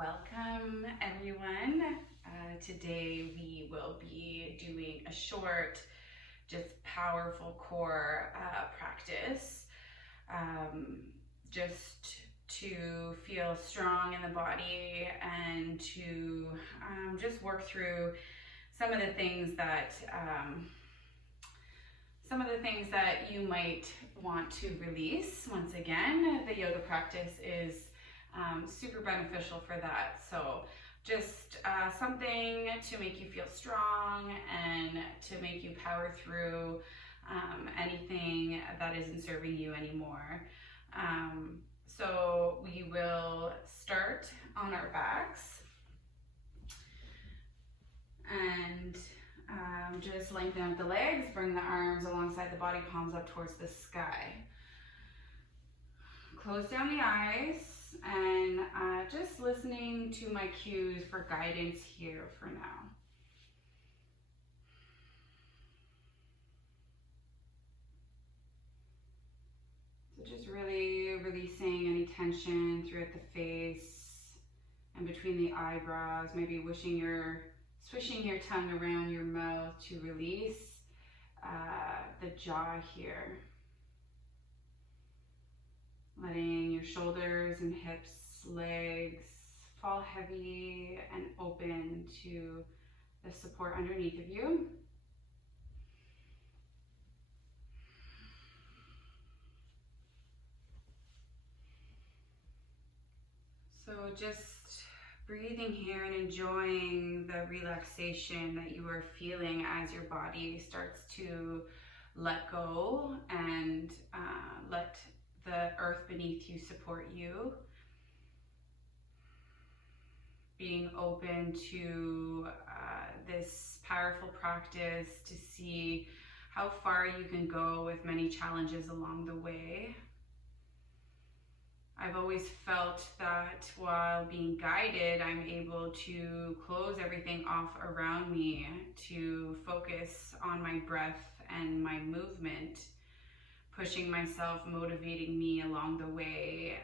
Welcome everyone. Today we will be doing a short, just powerful core practice, just to feel strong in the body and to just work through some of the things that you might want to release. Once again, the yoga practice is super beneficial for that. So just something to make you feel strong and to make you power through anything that isn't serving you anymore. So we will start on our backs and just lengthen out the legs, bring the arms alongside the body, palms up towards the sky. Close down the eyes and just listening to my cues for guidance here for now. So just really releasing any tension throughout the face and between the eyebrows, maybe swishing your tongue around your mouth to release the jaw here. Letting your shoulders and hips, legs fall heavy and open to the support underneath of you. So just breathing here and enjoying the relaxation that you are feeling as your body starts to let go and let the earth beneath you support you. Being open to this powerful practice to see how far you can go with many challenges along the way. I've always felt that while being guided, I'm able to close everything off around me to focus on my breath and my movement, pushing myself, motivating me along the way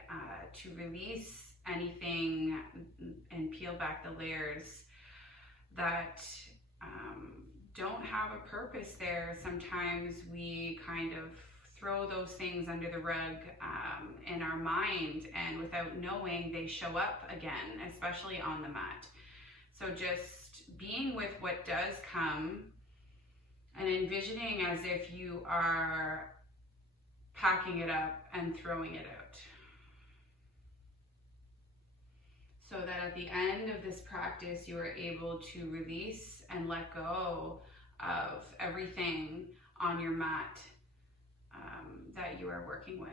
to release anything and peel back the layers that don't have a purpose there. Sometimes we kind of throw those things under the rug in our mind, and without knowing, they show up again, especially on the mat. So just being with what does come and envisioning as if you are packing it up and throwing it out. So that at the end of this practice, you are able to release and let go of everything on your mat that you are working with.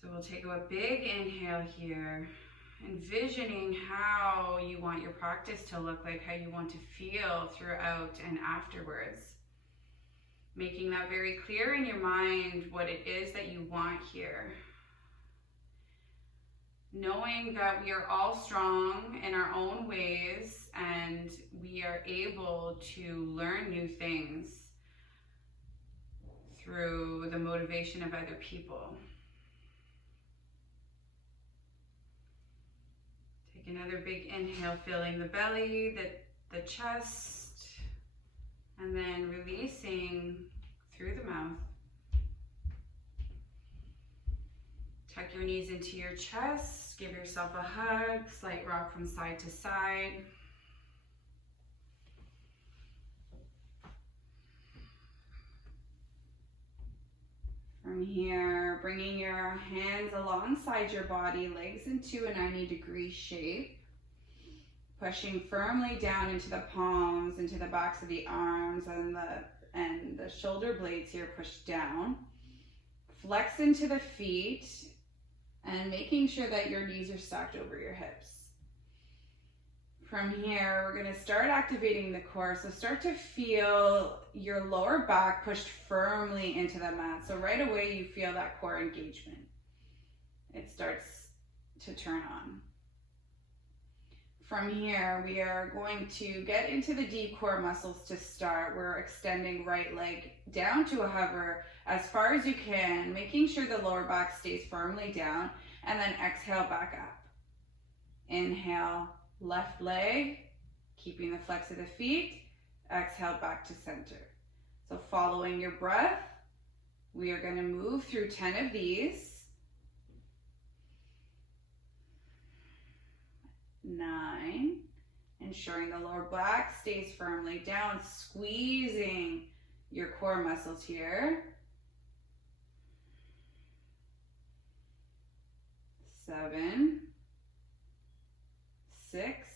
So we'll take a big inhale here, envisioning how you want your practice to look like, how you want to feel throughout and afterwards. Making that very clear in your mind what it is that you want here. Knowing that we are all strong in our own ways and we are able to learn new things through the motivation of other people. Take another big inhale, filling the belly, the chest, and then releasing through the mouth. Tuck your knees into your chest, give yourself a hug, slight rock from side to side. From here, bringing your hands alongside your body, legs into a 90-degree shape. Pushing firmly down into the palms, into the backs of the arms, and the shoulder blades here pushed down. Flex into the feet and making sure that your knees are stacked over your hips. From here, we're going to start activating the core. So start to feel your lower back pushed firmly into the mat. So right away you feel that core engagement. It starts to turn on. From here, we are going to get into the deep core muscles to start. We're extending right leg down to a hover as far as you can, making sure the lower back stays firmly down, and then exhale back up. Inhale, left leg, keeping the flex of the feet. Exhale back to center. So following your breath, we are going to move through 10 of these. 9, ensuring the lower back stays firmly down, squeezing your core muscles here. 7, 6,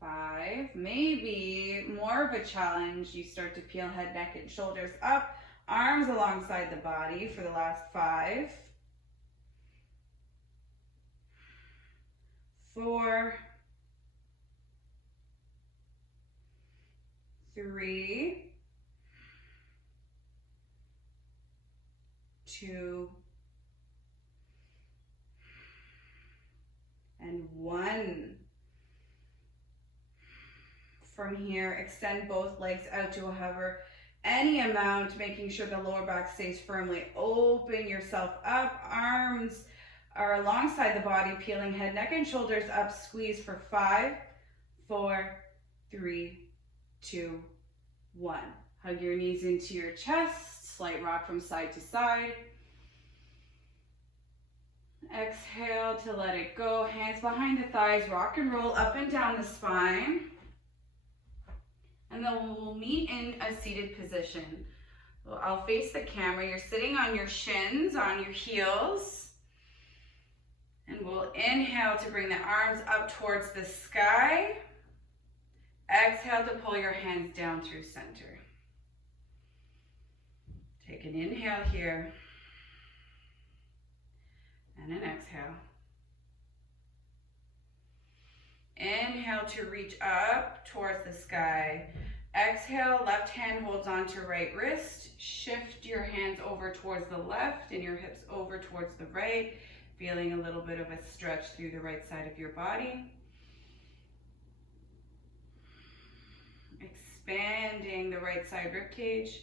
5, maybe more of a challenge. You start to peel head, neck, and shoulders up, arms alongside the body for the last 5, 4, 3, 2, and 1. From here, extend both legs out to a hover, any amount, making sure the lower back stays firmly. Open yourself up, arms are alongside the body, peeling head, neck, and shoulders up. Squeeze for 5, 4, 3, 2, 1. Hug your knees into your chest, slight rock from side to side. Exhale to let it go. Hands behind the thighs, rock and roll up and down the spine. And then we'll meet in a seated position. So I'll face the camera. You're sitting on your shins, on your heels. And we'll inhale to bring the arms up towards the sky. Exhale to pull your hands down through center. Take an inhale here. And an exhale. Inhale to reach up towards the sky. Exhale, left hand holds on to right wrist. Shift your hands over towards the left and your hips over towards the right. Feeling a little bit of a stretch through the right side of your body. Expanding the right side rib cage.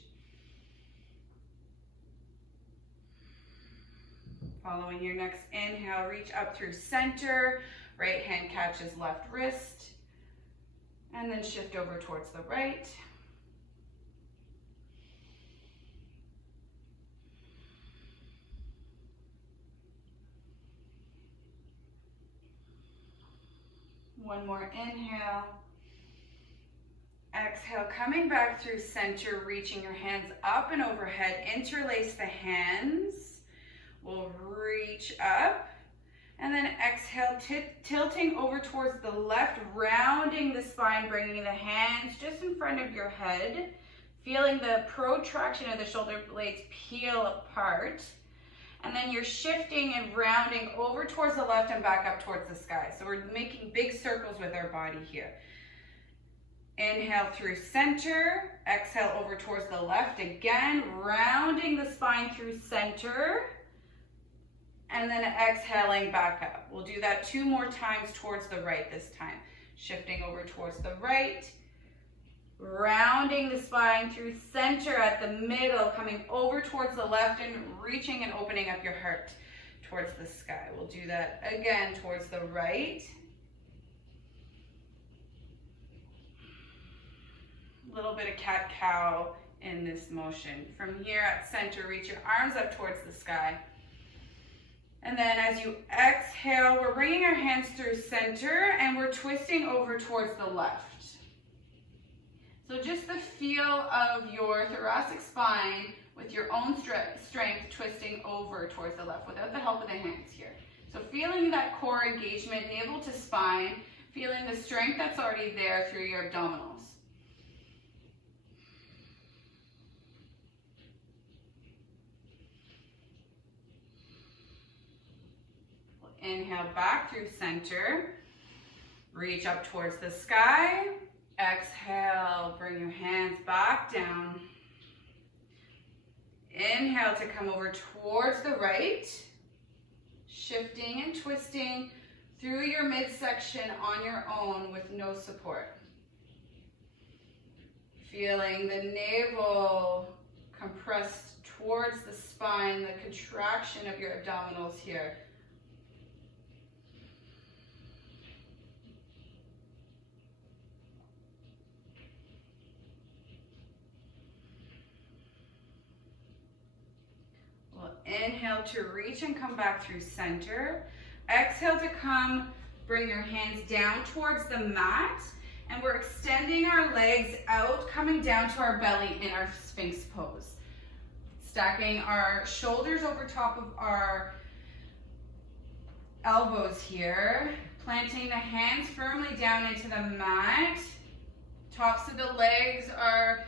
Following your next inhale, reach up through center. Right hand catches left wrist. And then shift over towards the right. One more inhale. Exhale, coming back through center, reaching your hands up and overhead. Interlace the hands. We'll reach up. And then exhale, tilting over towards the left, rounding the spine, bringing the hands just in front of your head. Feeling the protraction of the shoulder blades peel apart. And then you're shifting and rounding over towards the left and back up towards the sky. So we're making big circles with our body here. Inhale through center. Exhale over towards the left again, rounding the spine through center. And then exhaling back up. We'll do that 2 more times towards the right this time. Shifting over towards the right, rounding the spine through center at the middle, coming over towards the left and reaching and opening up your heart towards the sky. We'll do that again towards the right. A little bit of cat-cow in this motion. From here at center, reach your arms up towards the sky. And then as you exhale, we're bringing our hands through center and we're twisting over towards the left. So just the feel of your thoracic spine with your own strength twisting over towards the left without the help of the hands here. So feeling that core engagement, navel to spine, feeling the strength that's already there through your abdominals. Inhale back through center. Reach up towards the sky. Exhale, bring your hands back down. Inhale to come over towards the right. Shifting and twisting through your midsection on your own with no support. Feeling the navel compressed towards the spine, the contraction of your abdominals here. We'll inhale to reach and come back through center. Exhale to come, bring your hands down towards the mat, and we're extending our legs out, coming down to our belly in our Sphinx pose. Stacking our shoulders over top of our elbows here, planting the hands firmly down into the mat. Tops of the legs are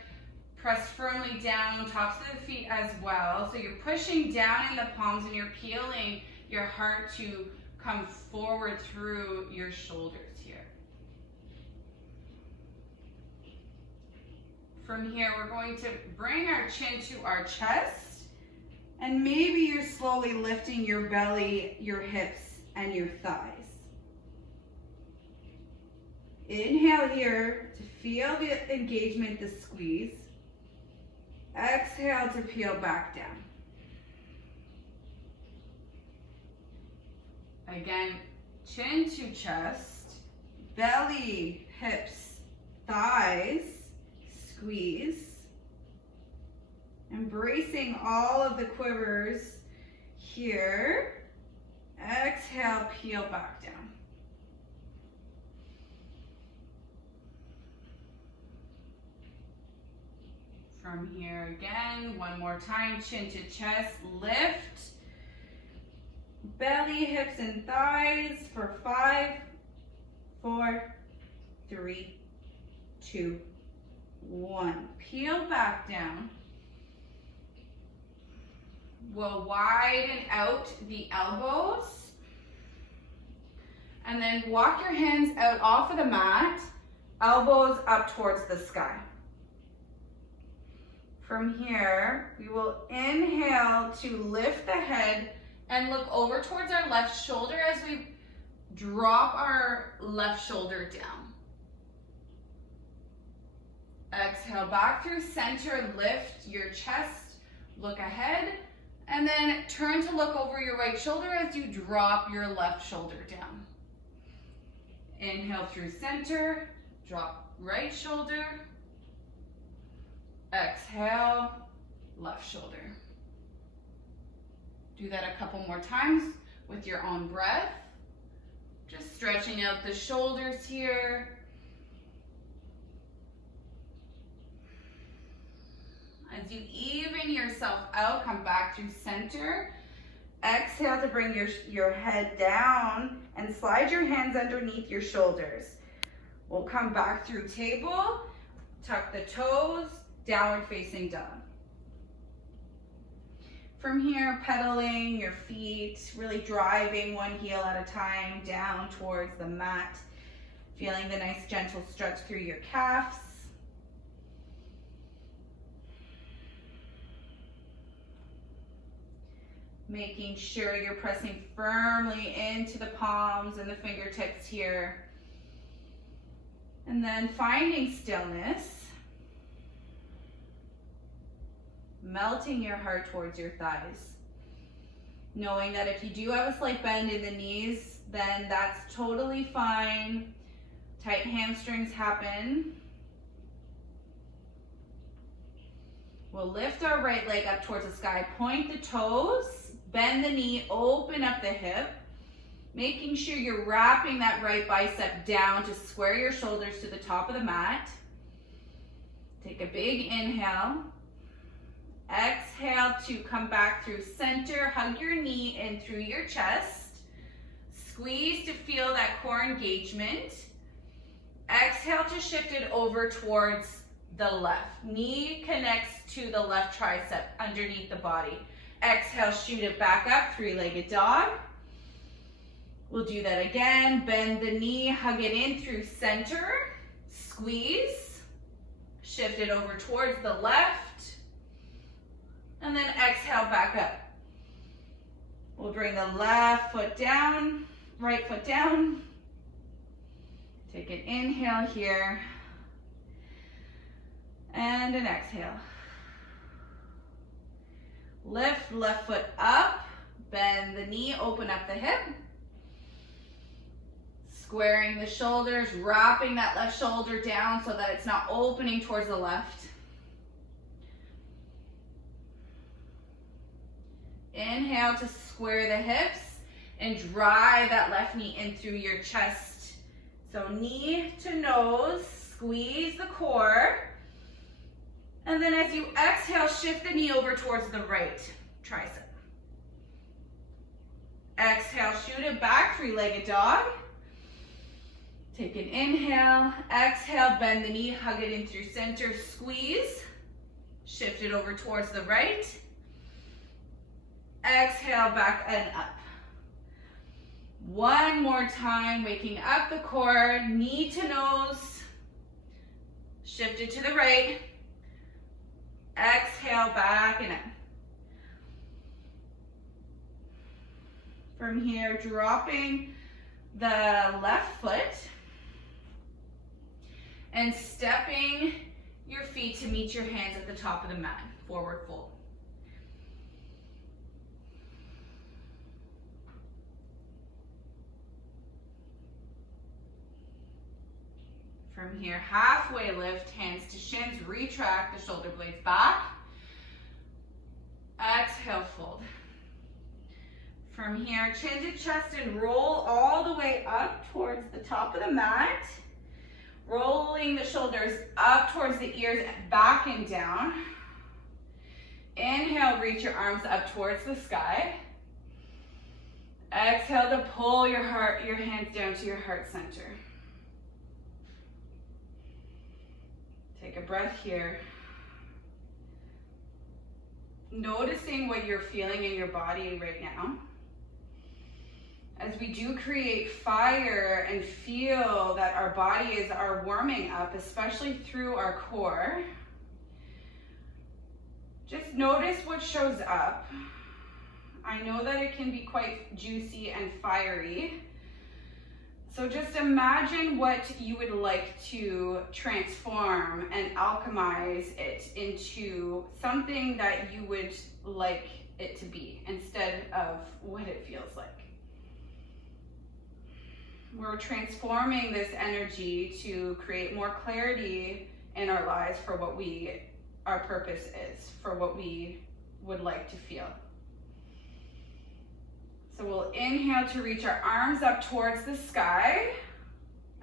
pressed firmly down, tops of the feet as well. So you're pushing down in the palms and you're peeling your heart to come forward through your shoulders here. From here, we're going to bring our chin to our chest, and maybe you're slowly lifting your belly, your hips, and your thighs. Inhale here to feel the engagement, the squeeze. Exhale to peel back down. Again, chin to chest, belly, hips, thighs, squeeze. Embracing all of the quivers here. Exhale, peel back down. From here again, one more time, chin to chest, lift. Belly, hips, and thighs for 5, 4, 3, 2, 1. Peel back down. We'll widen out the elbows. And then walk your hands out off of the mat, elbows up towards the sky. From here, we will inhale to lift the head and look over towards our left shoulder as we drop our left shoulder down. Exhale back through center, lift your chest, look ahead, and then turn to look over your right shoulder as you drop your left shoulder down. Inhale through center, drop right shoulder. Exhale, left shoulder. Do that a couple more times with your own breath. Just stretching out the shoulders here. As you even yourself out, come back to center. Exhale to bring your head down and slide your hands underneath your shoulders. We'll come back through table, tuck the toes, downward facing dog. From here, pedaling your feet, really driving one heel at a time down towards the mat, feeling the nice gentle stretch through your calves. Making sure you're pressing firmly into the palms and the fingertips here. And then finding stillness. Melting your heart towards your thighs. Knowing that if you do have a slight bend in the knees, then that's totally fine. Tight hamstrings happen. We'll lift our right leg up towards the sky, point the toes, bend the knee, open up the hip, making sure you're wrapping that right bicep down to square your shoulders to the top of the mat. Take a big inhale. Exhale to come back through center, hug your knee in through your chest. Squeeze to feel that core engagement. Exhale to shift it over towards the left. Knee connects to the left tricep underneath the body. Exhale, shoot it back up, three-legged dog. We'll do that again. Bend the knee, hug it in through center. Squeeze. Shift it over towards the left. And then exhale back up. We'll bring the left foot down, right foot down. Take an inhale here. And an exhale. Lift left foot up, bend the knee, open up the hip. Squaring the shoulders, wrapping that left shoulder down so that it's not opening towards the left. Inhale to square the hips and drive that left knee in through your chest. So knee to nose, squeeze the core. And then as you exhale, shift the knee over towards the right tricep. Exhale, shoot it back, three-legged dog. Take an inhale, exhale, bend the knee, hug it in through center, squeeze. Shift it over towards the right. Exhale, back and up. One more time, waking up the core, knee to nose. Shift it to the right. Exhale, back and up. From here, dropping the left foot and stepping your feet to meet your hands at the top of the mat, forward fold. From here, halfway lift, hands to shins, retract the shoulder blades back. Exhale, fold. From here, chin to chest and roll all the way up towards the top of the mat. Rolling the shoulders up towards the ears, back and down. Inhale, reach your arms up towards the sky. Exhale to pull your hands down to your heart center. Take a breath here. Noticing what you're feeling in your body right now. As we do create fire and feel that our bodies are warming up, especially through our core, just notice what shows up. I know that it can be quite juicy and fiery. So just imagine what you would like to transform and alchemize it into something that you would like it to be instead of what it feels like. We're transforming this energy to create more clarity in our lives for what our purpose is, for what we would like to feel. So we'll inhale to reach our arms up towards the sky,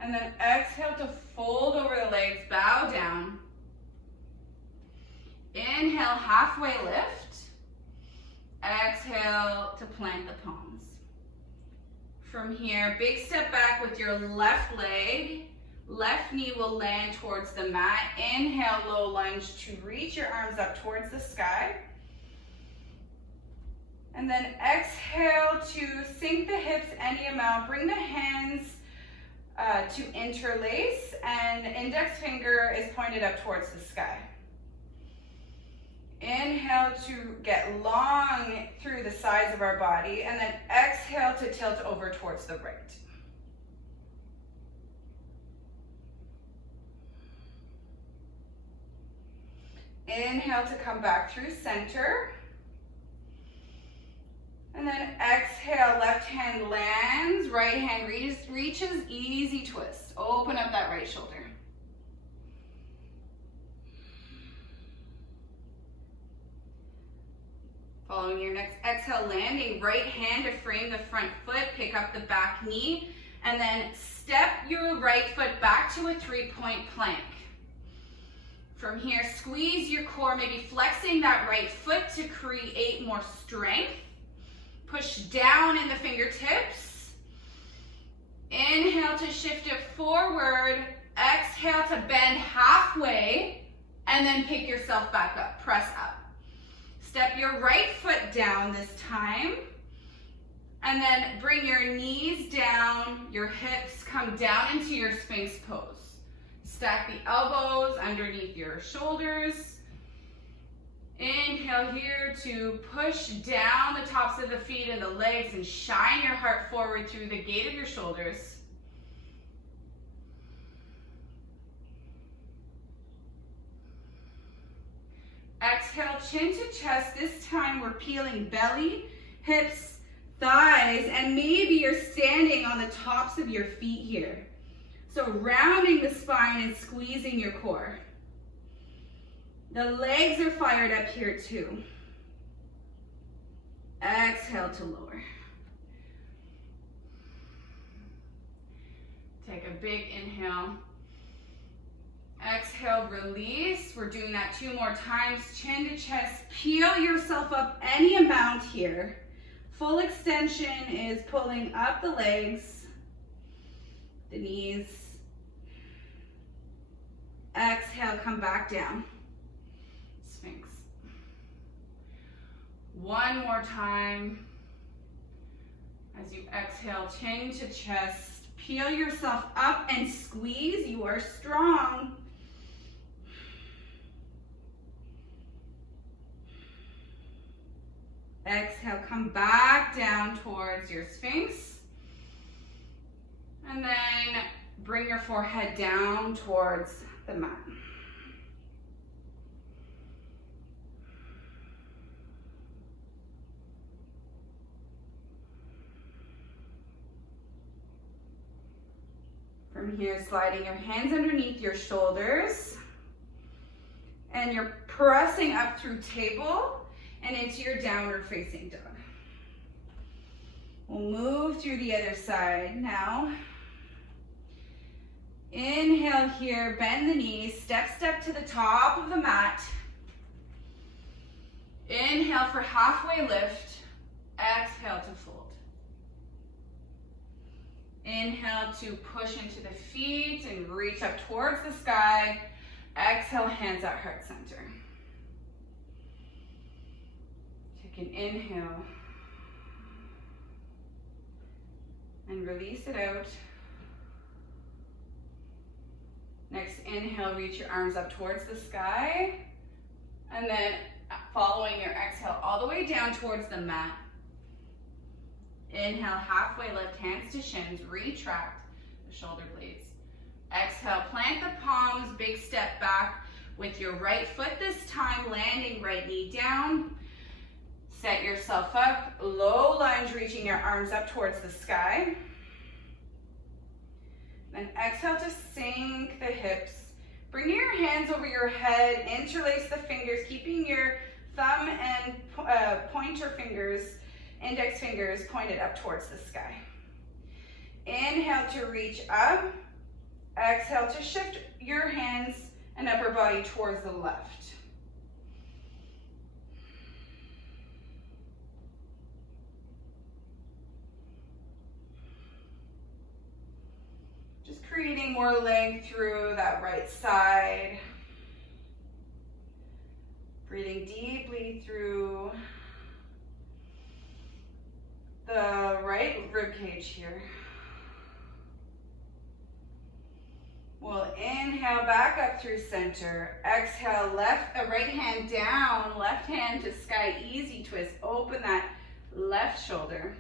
and then exhale to fold over the legs, bow down. Inhale, halfway lift. Exhale to plant the palms. From here, big step back with your left leg. Left knee will land towards the mat. Inhale, low lunge to reach your arms up towards the sky. And then exhale to sink the hips any amount. Bring the hands to interlace, and index finger is pointed up towards the sky. Inhale to get long through the sides of our body, and then exhale to tilt over towards the right. Inhale to come back through center. And then exhale, left hand lands, right hand reaches, easy twist. Open up that right shoulder. Following your next exhale, landing, right hand to frame the front foot, pick up the back knee, and then step your right foot back to a three-point plank. From here, squeeze your core, maybe flexing that right foot to create more strength. Push down in the fingertips. Inhale to shift it forward. Exhale to bend halfway, and then pick yourself back up, press up. Step your right foot down this time, and then bring your knees down, your hips come down into your Sphinx pose. Stack the elbows underneath your shoulders. Inhale here to push down the tops of the feet and the legs and shine your heart forward through the gate of your shoulders. Exhale, chin to chest. This time we're peeling belly, hips, thighs, and maybe you're standing on the tops of your feet here. So rounding the spine and squeezing your core. The legs are fired up here too. Exhale to lower. Take a big inhale. Exhale, release. We're doing that 2 more times. Chin to chest. Peel yourself up any amount here. Full extension is pulling up the legs, the knees. Exhale, come back down. Sphinx. 1 more time. As you exhale, chin to chest. Peel yourself up and squeeze. You are strong. Exhale, come back down towards your Sphinx. And then bring your forehead down towards the mat. From here, sliding your hands underneath your shoulders. And you're pressing up through table and into your downward facing dog. We'll move through the other side now. Inhale here, bend the knees, step to the top of the mat. Inhale for halfway lift, exhale to fold. Inhale to push into the feet and reach up towards the sky. Exhale, hands at heart center. Take an inhale and release it out. Next inhale, reach your arms up towards the sky. And then following your exhale all the way down towards the mat. Inhale, halfway lift, hands to shins, retract the shoulder blades. Exhale, plant the palms, big step back with your right foot this time, landing right knee down. Set yourself up, low lunge, reaching your arms up towards the sky. Then exhale to sink the hips. Bring your hands over your head, interlace the fingers, keeping your thumb and pointer fingers, index fingers pointed up towards the sky. Inhale to reach up. Exhale to shift your hands and upper body towards the left. Just creating more length through that right side. Breathing deeply through the right rib cage here. We'll inhale back up through center. Exhale, right hand down, left hand to sky, easy twist. Open that left shoulder.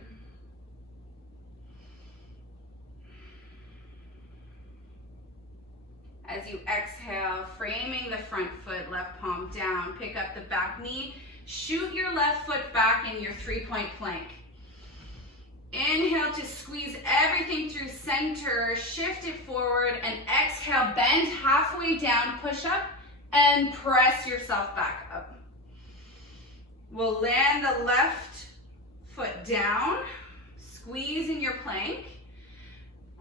As you exhale, framing the front foot, left palm down, pick up the back knee, shoot your left foot back in your 3-point plank. Inhale to squeeze everything through center, shift it forward, and exhale, bend halfway down, push up, and press yourself back up. We'll land the left foot down, squeeze in your plank,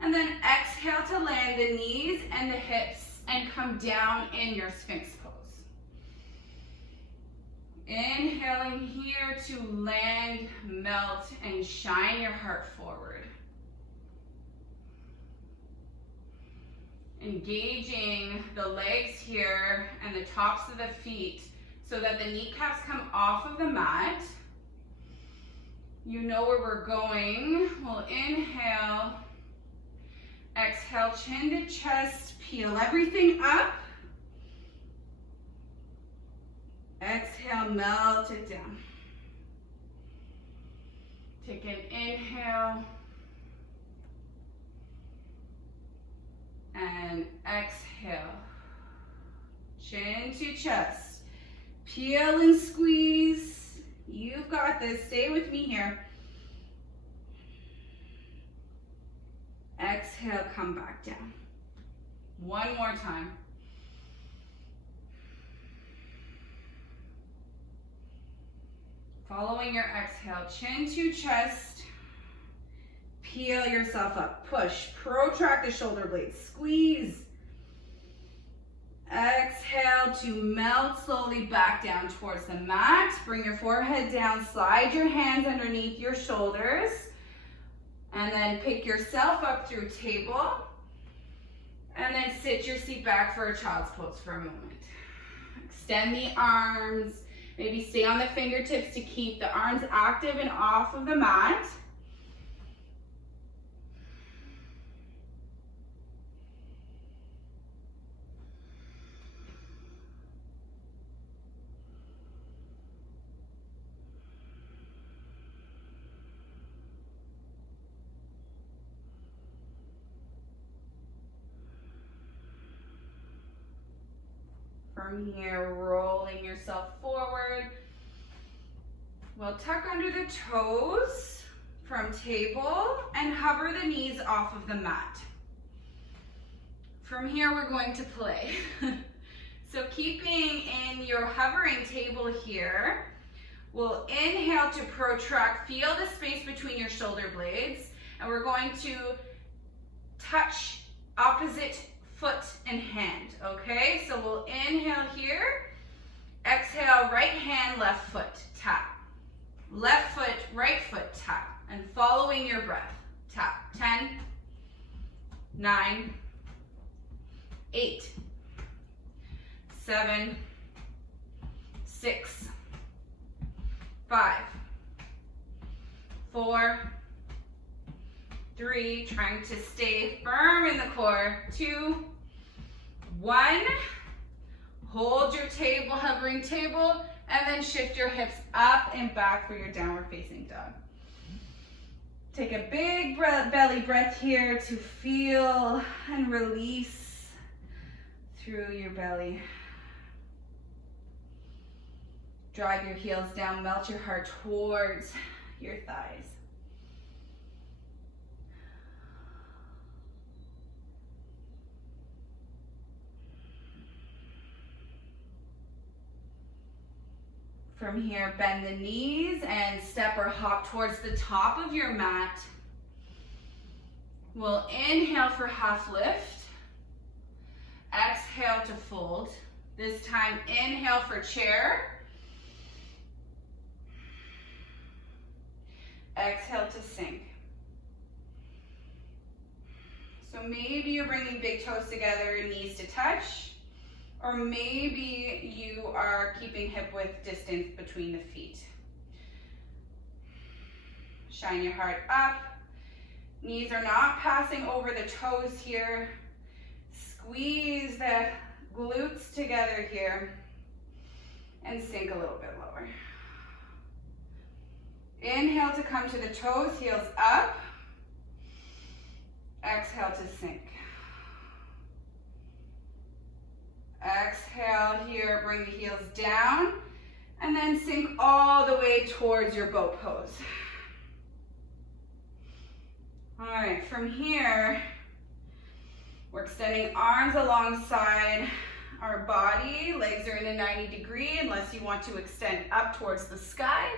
and then exhale to land the knees and the hips and come down in your Sphinx pose. Inhaling here to land, melt, and shine your heart forward. Engaging the legs here and the tops of the feet so that the kneecaps come off of the mat. You know where we're going. We'll inhale, exhale, chin to chest, peel everything up. Exhale, melt it down. Take an inhale. And exhale. Chin to chest. Peel and squeeze. You've got this. Stay with me here. Exhale, come back down. One more time. Following your exhale, chin to chest. Peel yourself up. Push. Protract the shoulder blades. Squeeze. Exhale to melt slowly back down towards the mat. Bring your forehead down. Slide your hands underneath your shoulders. And then pick yourself up through table. And then sit your seat back for a child's pose for a moment. Extend the arms. Maybe stay on the fingertips to keep the arms active and off of the mat. From here, rolling yourself forward. We'll tuck under the toes from table and hover the knees off of the mat. From here, we're going to play. So keeping in your hovering table here, we'll inhale to protract. Feel the space between your shoulder blades, and we're going to touch opposite foot and hand, okay? So we'll inhale here, exhale, right hand, left foot, tap. Left foot, right foot, tap. And following your breath, tap. 10, 9, 8, 7, 6, 5, 4, 3, trying to stay firm in the core. 2, 1. Hold your table, hovering table, and then shift your hips up and back for your downward facing dog. Take a big belly breath here to feel and release through your belly. Drive your heels down, melt your heart towards your thighs. From here, bend the knees and step or hop towards the top of your mat. We'll inhale for half lift. Exhale to fold. This time, inhale for chair. Exhale to sink. So maybe you're bringing big toes together, knees to touch. Or maybe you are keeping hip width distance between the feet. Shine your heart up. Knees are not passing over the toes here. Squeeze the glutes together here. And sink a little bit lower. Inhale to come to the toes, heels up. Exhale to sink. Exhale here, bring the heels down, and then sink all the way towards your boat pose. All right, from here, we're extending arms alongside our body. Legs are in a 90 degree unless you want to extend up towards the sky.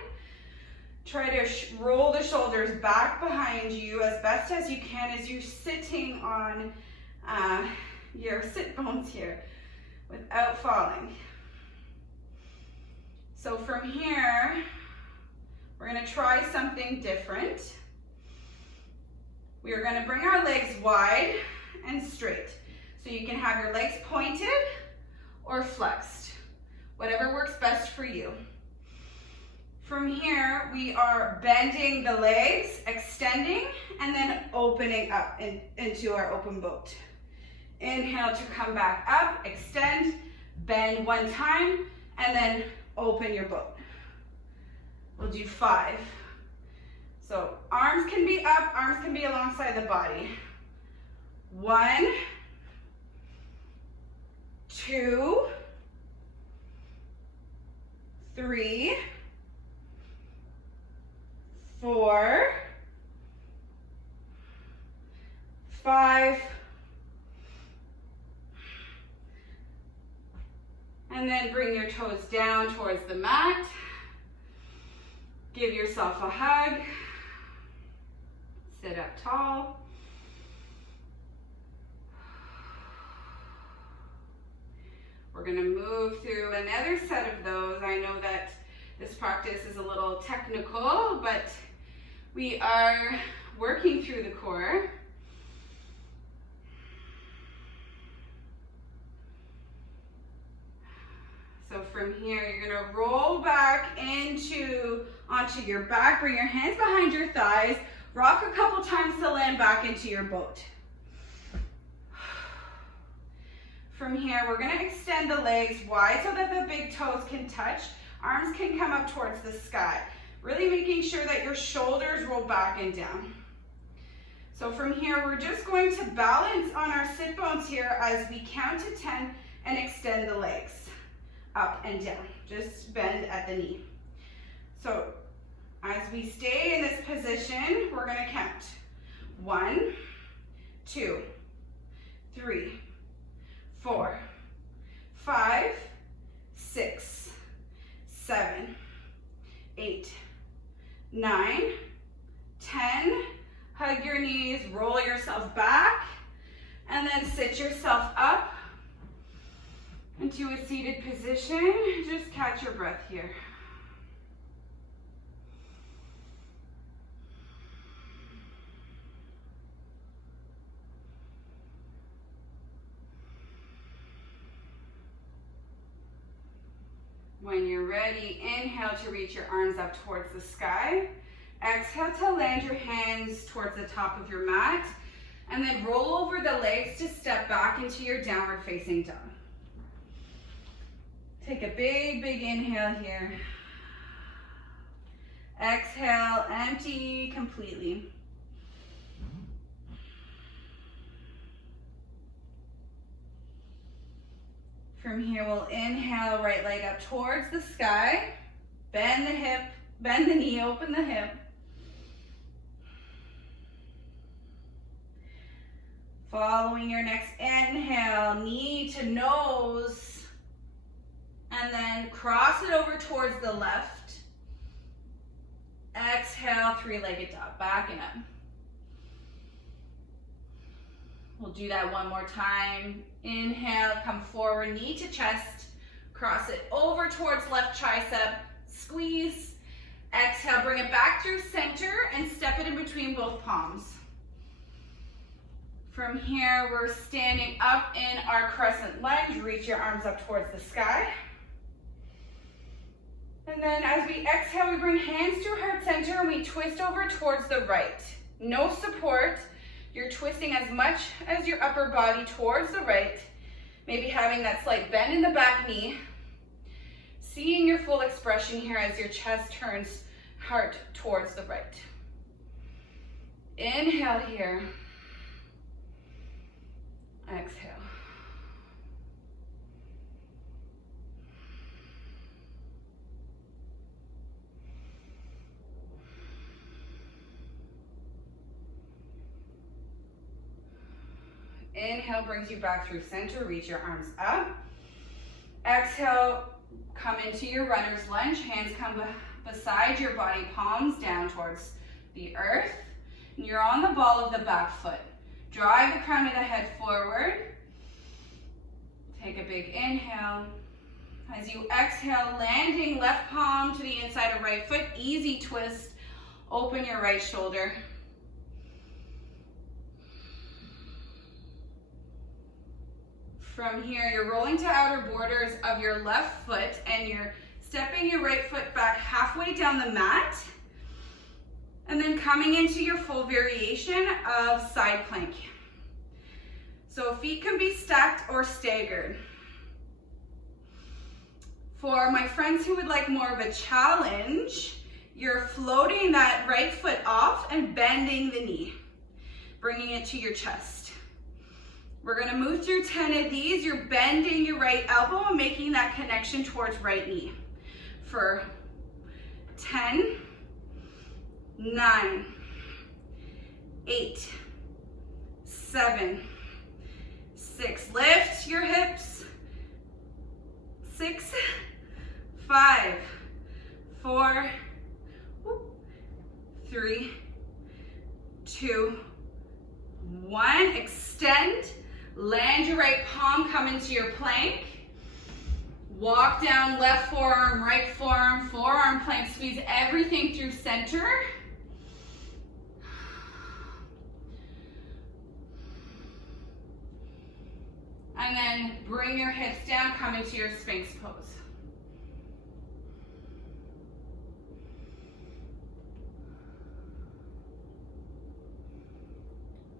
Try to roll the shoulders back behind you as best as you can as you're sitting on your sit bones here, without falling. So from here, we're gonna try something different. We are gonna bring our legs wide and straight. So you can have your legs pointed or flexed, whatever works best for you. From here, we are bending the legs, extending, and then opening up into our open boat. Inhale to come back up, extend, bend one time, and then open your boat. We'll do 5. So arms can be up, arms can be alongside the body. 1, 2, 3, 4, 5, and then bring your toes down towards the mat. Give yourself a hug. Sit up tall. We're gonna move through another set of those. I know that this practice is a little technical, but we are working through the core. So from here, you're gonna roll back onto your back, bring your hands behind your thighs, rock a couple times to land back into your boat. From here, we're gonna extend the legs wide so that the big toes can touch. Arms can come up towards the sky. Really making sure that your shoulders roll back and down. So from here, we're just going to balance on our sit bones here as we count to 10 and extend the legs up and down. Just bend at the knee. So as we stay in this position, we're gonna count. 1, 2, 3, 4, 5, 6, 7, 8, 9, 10. Hug your knees, roll yourself back, and then sit yourself up into a seated position. Just catch your breath here. When you're ready, inhale to reach your arms up towards the sky. Exhale to land your hands towards the top of your mat. And then roll over the legs to step back into your downward facing dog. Take a big, big inhale here. Exhale, empty completely. From here, we'll inhale, right leg up towards the sky. Bend the hip, bend the knee, open the hip. Following your next inhale, knee to nose, and then cross it over towards the left. Exhale, three-legged dog, backing up. We'll do that one more time. Inhale, come forward, knee to chest. Cross it over towards left tricep, squeeze. Exhale, bring it back through center and step it in between both palms. From here, we're standing up in our crescent lunge. Reach your arms up towards the sky. And then as we exhale, we bring hands to heart center and we twist over towards the right. No support. You're twisting as much as your upper body towards the right, maybe having that slight bend in the back knee. Seeing your full expression here as your chest turns heart towards the right. Inhale here. Exhale. Inhale brings you back through center, reach your arms up. Exhale, come into your runner's lunge. Hands come beside your body, palms down towards the earth. And you're on the ball of the back foot. Drive the crown of the head forward. Take a big inhale. As you exhale, landing left palm to the inside of right foot. Easy twist. Open your right shoulder. From here, you're rolling to outer borders of your left foot and you're stepping your right foot back halfway down the mat and then coming into your full variation of side plank. So feet can be stacked or staggered. For my friends who would like more of a challenge, you're floating that right foot off and bending the knee, bringing it to your chest. We're gonna move through 10 of these. You're bending your right elbow and making that connection towards right knee. for 10, 9, 8, 7, 6. Lift your hips. 6, 5, 4, 3, 2, 1. Extend. Land your right palm, come into your plank. Walk down left forearm, right forearm, forearm plank. Squeeze everything through center. And then bring your hips down, come into your Sphinx pose.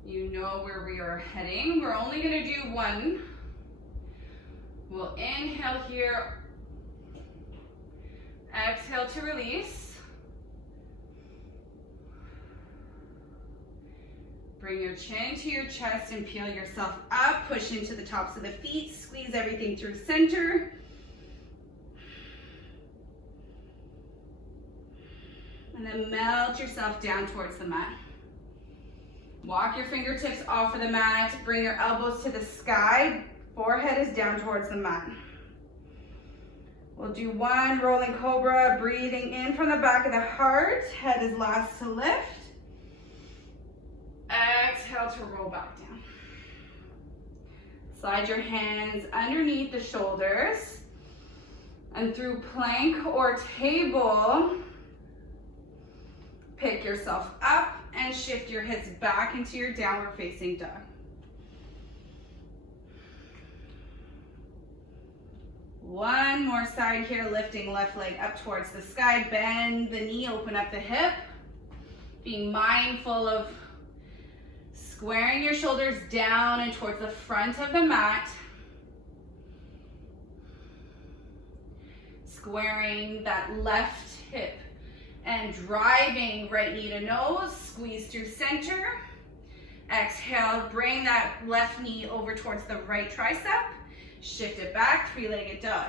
You know where we are heading. We're only going to do one. We'll inhale here. Exhale to release. Bring your chin to your chest and peel yourself up. Push into the tops of the feet. Squeeze everything through center. And then melt yourself down towards the mat. Walk your fingertips off of the mat. Bring your elbows to the sky. Forehead is down towards the mat. We'll do one rolling cobra, breathing in from the back of the heart. Head is last to lift. Exhale to roll back down. Slide your hands underneath the shoulders. And through plank or table, pick yourself up and shift your hips back into your downward facing dog. One more side here, lifting left leg up towards the sky. Bend the knee, open up the hip. Being mindful of squaring your shoulders down and towards the front of the mat. Squaring that left hip and driving right knee to nose. Squeeze through center. Exhale, bring that left knee over towards the right tricep. Shift it back, three-legged dog.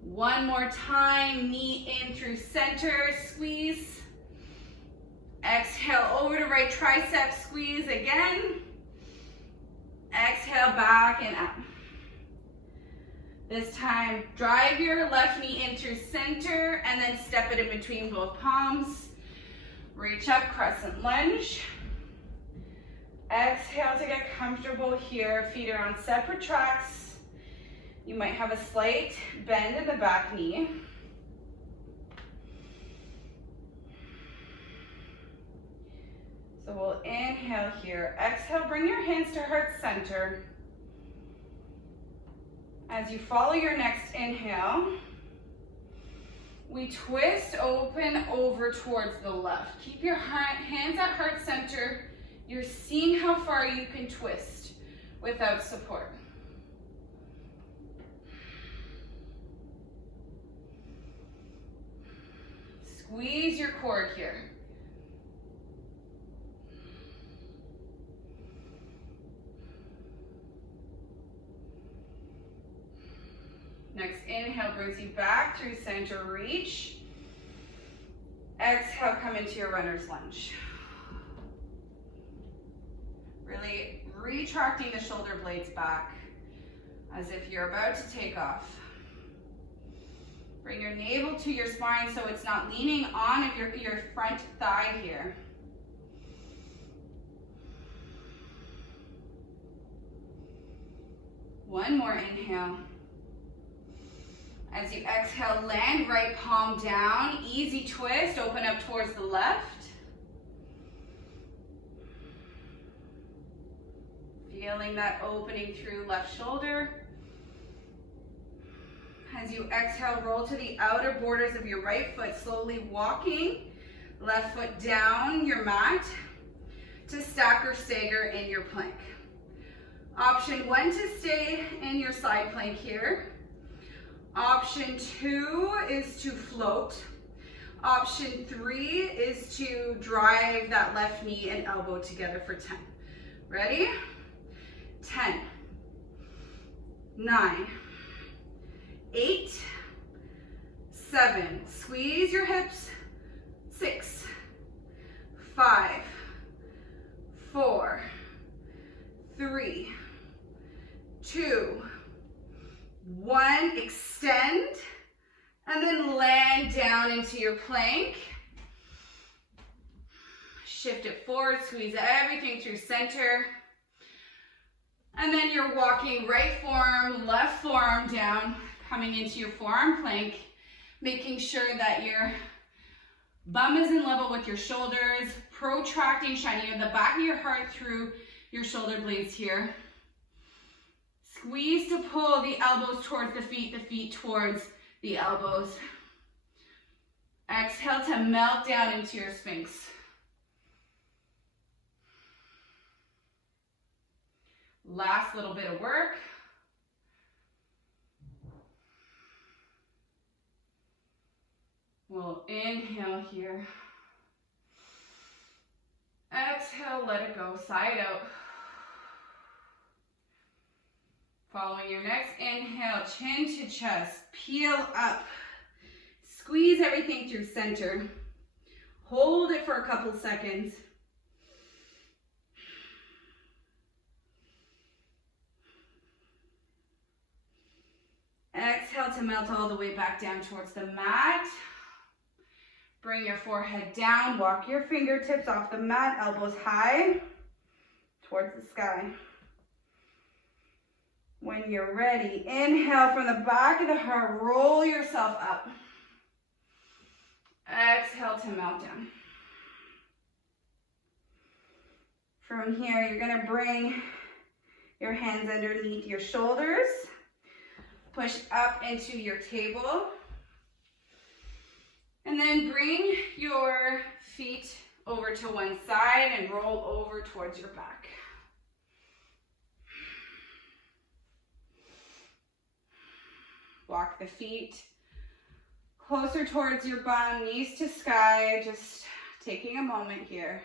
One more time, knee in through center, squeeze. Exhale, over to right tricep, squeeze again. Exhale, back and up. This time, drive your left knee in through center and then step it in between both palms. Reach up, crescent lunge. Exhale to get comfortable here. Feet are on separate tracks. You might have a slight bend in the back knee. So we'll inhale here. Exhale, bring your hands to heart center. As you follow your next inhale, we twist open over towards the left. Keep your hands at heart center. You're seeing how far you can twist without support. Squeeze your core here. Next inhale brings you back through center reach. Exhale, come into your runner's lunge. Really retracting the shoulder blades back as if you're about to take off. Bring your navel to your spine so it's not leaning on your front thigh here. One more inhale. As you exhale, land right palm down. Easy twist, open up towards the left. Feeling that opening through left shoulder. As you exhale, roll to the outer borders of your right foot, slowly walking left foot down your mat to stack or stagger in your plank. Option 1 to stay in your side plank here. Option 2 is to float. Option 3 is to drive that left knee and elbow together for 10. Ready? 10, 9, 8, 7, squeeze your hips, 6, 5, 4, 3, 2, 1, extend, and then land down into your plank. Shift it forward, squeeze everything through center. And then you're walking right forearm, left forearm down, coming into your forearm plank, making sure that your bum is in level with your shoulders, protracting, shining the back of your heart through your shoulder blades here. Squeeze to pull the elbows towards the feet towards the elbows. Exhale to melt down into your Sphinx. Last little bit of work. We'll inhale here. Exhale, let it go, side out. Following your next inhale, chin to chest, peel up. Squeeze everything through center. Hold it for a couple seconds. Exhale to melt all the way back down towards the mat. Bring your forehead down, walk your fingertips off the mat, elbows high towards the sky. When you're ready, inhale from the back of the heart, roll yourself up. Exhale to melt down. From here, you're gonna bring your hands underneath your shoulders. Push up into your table. And then bring your feet over to one side and roll over towards your back. Walk the feet closer towards your bum, knees to sky, just taking a moment here.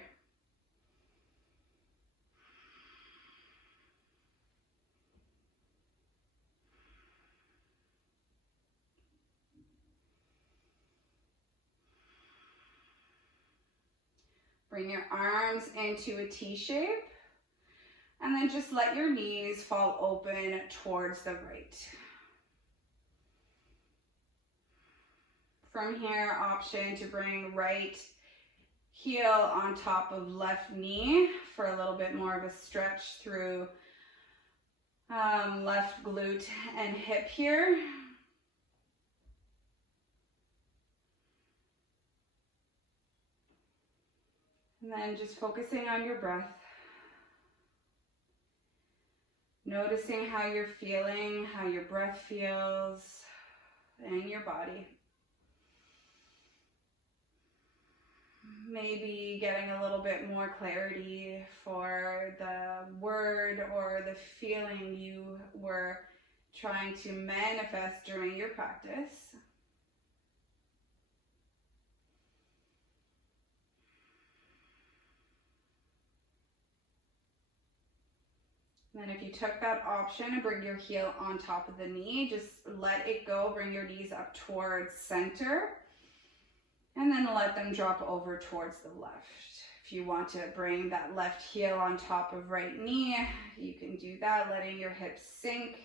Bring your arms into a T shape, and then just let your knees fall open towards the right. From here, option to bring right heel on top of left knee for a little bit more of a stretch through left glute and hip here. And then just focusing on your breath. Noticing how you're feeling, how your breath feels in your body. Maybe getting a little bit more clarity for the word or the feeling you were trying to manifest during your practice. And then if you took that option and bring your heel on top of the knee, just let it go, bring your knees up towards center, and then let them drop over towards the left. If you want to bring that left heel on top of right knee, you can do that, letting your hips sink,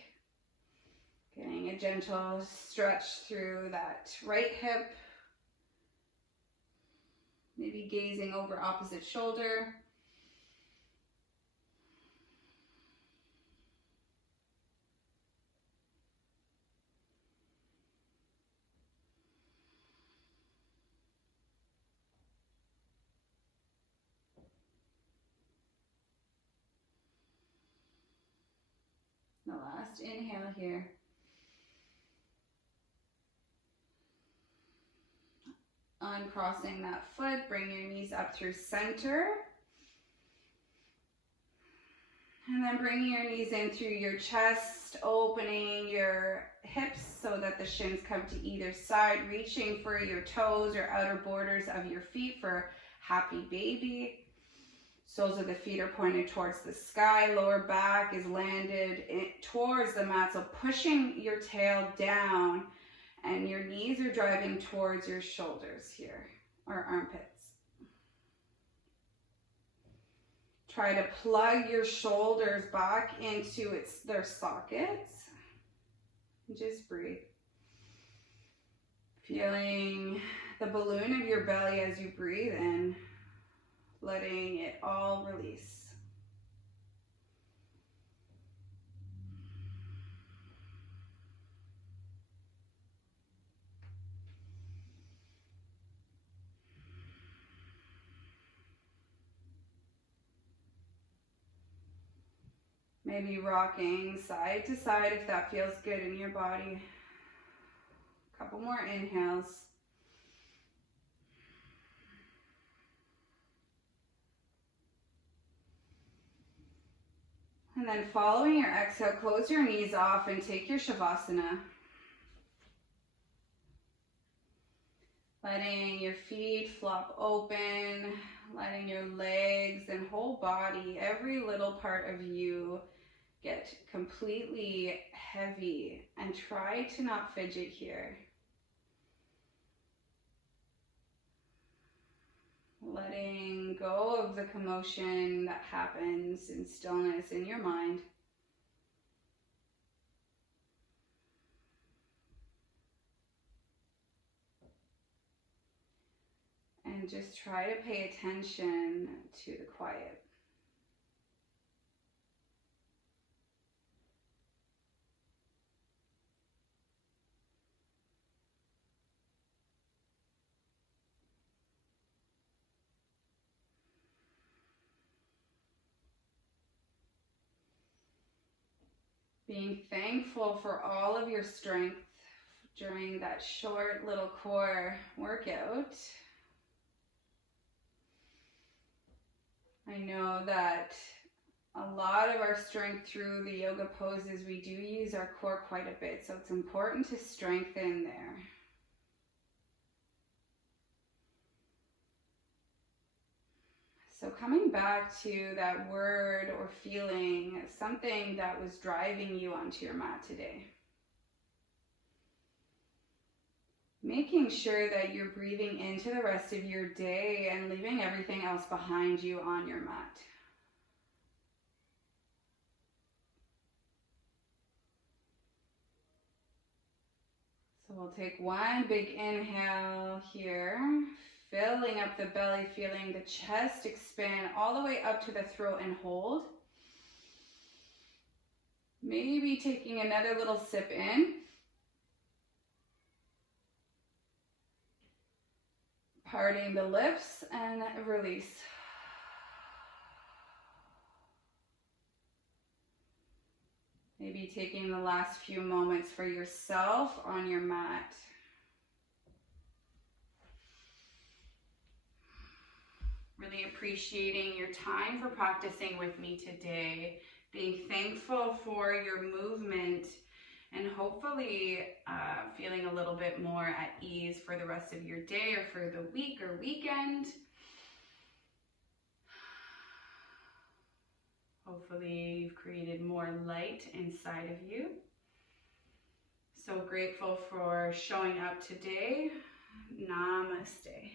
getting a gentle stretch through that right hip, maybe gazing over opposite shoulder. The last inhale here. Uncrossing that foot, bring your knees up through center. And then bringing your knees in through your chest, opening your hips so that the shins come to either side, reaching for your toes or outer borders of your feet for happy baby. Soles of the feet are pointed towards the sky. Lower back is landed towards the mat. So pushing your tail down and your knees are driving towards your shoulders here, or armpits. Try to plug your shoulders back into their sockets. And just breathe. Feeling the balloon of your belly as you breathe in, letting it all release. Maybe rocking side to side if that feels good in your body. A couple more inhales. And then following your exhale, close your knees off and take your Shavasana. Letting your feet flop open, letting your legs and whole body, every little part of you, get completely heavy, and try to not fidget here. Letting go of the commotion that happens in stillness in your mind. And just try to pay attention to the quiet. Being thankful for all of your strength during that short little core workout. I know that a lot of our strength through the yoga poses, we do use our core quite a bit, so it's important to strengthen there. So coming back to that word or feeling, something that was driving you onto your mat today. Making sure that you're breathing into the rest of your day and leaving everything else behind you on your mat. So we'll take one big inhale here, filling up the belly, feeling the chest expand all the way up to the throat and hold. Maybe taking another little sip in. Parting the lips and release. Maybe taking the last few moments for yourself on your mat. Really appreciating your time for practicing with me today. Being thankful for your movement and hopefully feeling a little bit more at ease for the rest of your day or for the week or weekend. Hopefully you've created more light inside of you. So grateful for showing up today. Namaste.